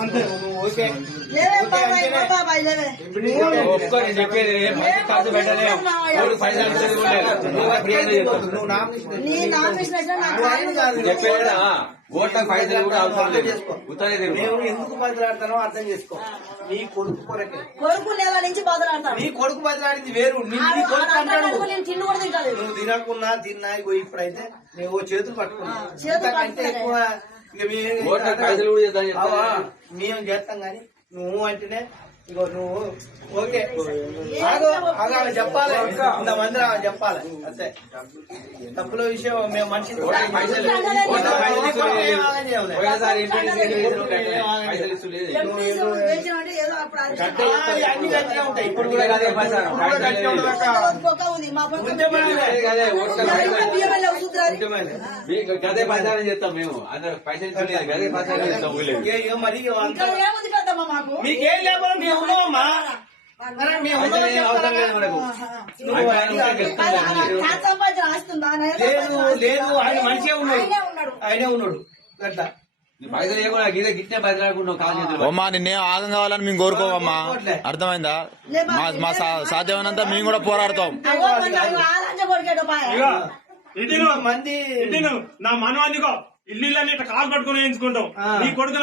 అంతే ఒప్పుకొని చెప్పేది ఖర్చు పెట్టలే పైసలు చెప్పేదా ఓట్లకు పైసలు కూడా అవసరం లేదు. నేను ఎందుకు బదిలాడతానో అర్థం చేసుకో. నీ కొడుకు కొరకే కొడుకు నెల నుంచి బదులాడతాను. నీ కొడుకు బదిలాడింది వేరు. నువ్వు తినకున్నా తిన్నా ఇప్పుడైతే నువ్వు చేతులు పట్టుకున్నా ఎక్కువ పైసలు కూడా మేము చేస్తాం గాని నువ్వు అంటేనే ఇగో నువ్వు ఓకే ఆగాలి చెప్పాలి. ఇంతమంది చెప్పాలి అంతే. తప్పుల విషయం మేము మనిషి అన్ని గట్టిగా ఉంటాయి. ఇప్పుడు కూడా గదే ప్రచారం చేస్తాం మేము. అందరూ పైసలు గదే ప్రచారం చేస్తాం. మరి మీకేం లేకపోతే మేము ఉన్నామమ్మా. లేదు ఆయన మంచిగా ఉన్నాడు. ఆయనే ఉన్నాడు అట్లా పైసలు లేకుండా గిదే గిట్టే బదిలాడుకున్నాం కాదు. అమ్మా నిన్నేం ఆగం కావాలని మేము కోరుకోవమ్మా. అర్థమైందా? మా సాధ్యమైనంత మేము కూడా పోరాడతాం. మంది నా మనవాదిగో ఇల్లు కాలు పట్టుకుని వేయించుకుంటాం. నీ కొడుకు